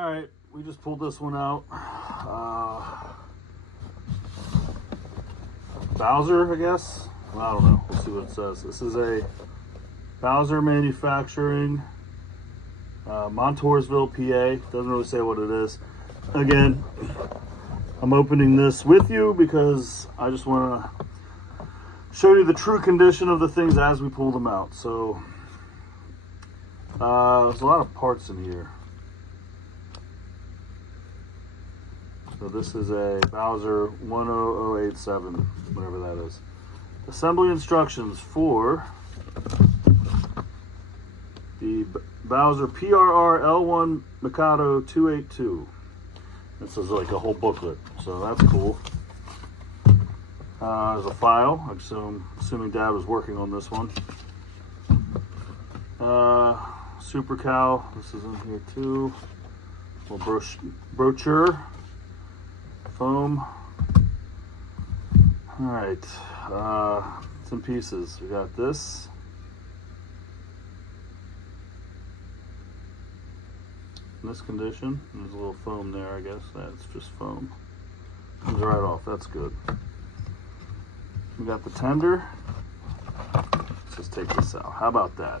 Alright, we just pulled this one out. Bowser, I guess? I don't know. We'll see what it says. This is a Bowser Manufacturing, Montoursville, PA. Doesn't really say what it is. Again, I'm opening this with you because I just want to show you the true condition of the things as we pull them out. So, there's a lot of parts in here. So this is a Bowser 10087, whatever that is. Assembly instructions for the Bowser PRR L-1 Mikado 282. This is like a whole booklet, so that's cool. There's a file. I'm assuming Dad was working on this one. Super Cow. This is in here too. Little brochure. Foam. All right. Some pieces. We got this. In this condition, there's a little foam there, I guess. That's just foam. Comes right off. That's good. We got the tender. Let's just take this out. How about that?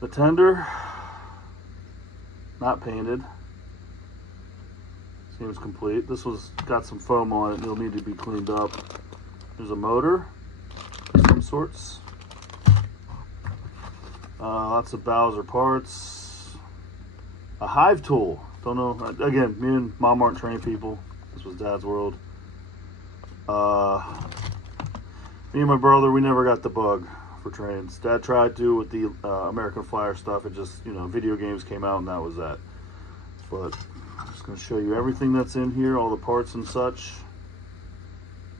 The tender, not painted. Seems complete. This was got some foam on it. It'll need to be cleaned up. There's a motor of some sorts. Lots of Bowser parts. A hive tool. Don't know. Again, me and Mom aren't trained people. This was Dad's world. Me and my brother, we never got the bug for trains. Dad tried to with the American Flyer stuff. It just, video games came out and that was that. But I'm just going to show you everything that's in here, all the parts and such.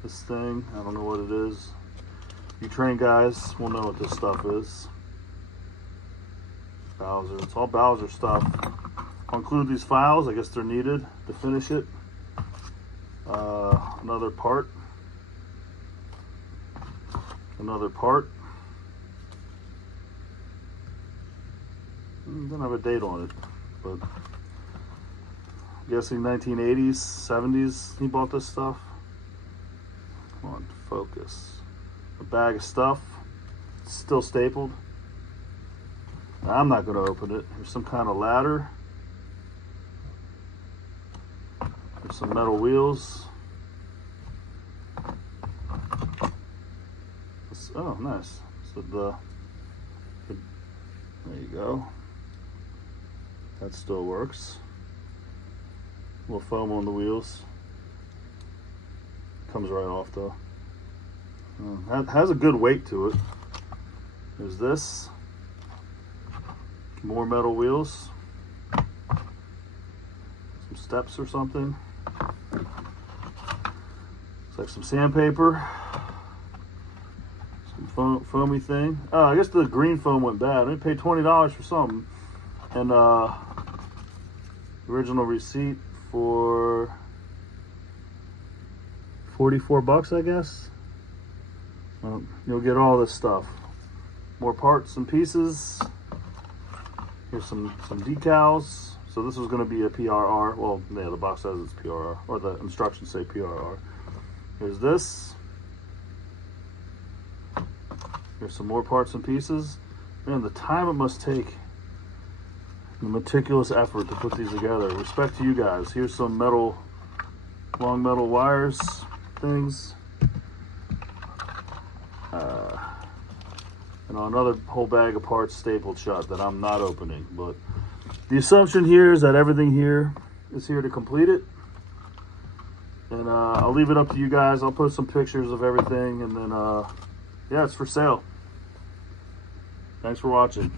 This thing, I don't know what it is. You train guys will know what this stuff is. Bowser, it's all Bowser stuff. I'll include these files, I guess they're needed to finish it. Another part. Another part. Doesn't have a date on it, but I'm guessing 1980s, 70s he bought this stuff. Come on, focus. A bag of stuff, it's still stapled. I'm not going to open it. There's some kind of ladder. There's some metal wheels. Oh, nice. So there you go. That still works. A little foam on the wheels. Comes right off though. That has a good weight to it. There's this. More metal wheels. Some steps or something. Looks like some sandpaper. Some foamy thing. Oh, I guess the green foam went bad. I paid $20 for something. And original receipt for 44 bucks, I guess. You'll get all this stuff. More parts and pieces. Here's some decals. So this was going to be a PRR. Well, yeah, the box says it's PRR, or the instructions say PRR. Here's this. Here's some more parts and pieces. Man, the time it must take, the meticulous effort to put these together. Respect to you guys. Here's some metal, long metal wires, things. And another whole bag of parts stapled shut that I'm not opening. But the assumption here is that everything here is here to complete it. And I'll leave it up to you guys. I'll put some pictures of everything, and then yeah, it's for sale. Thanks for watching.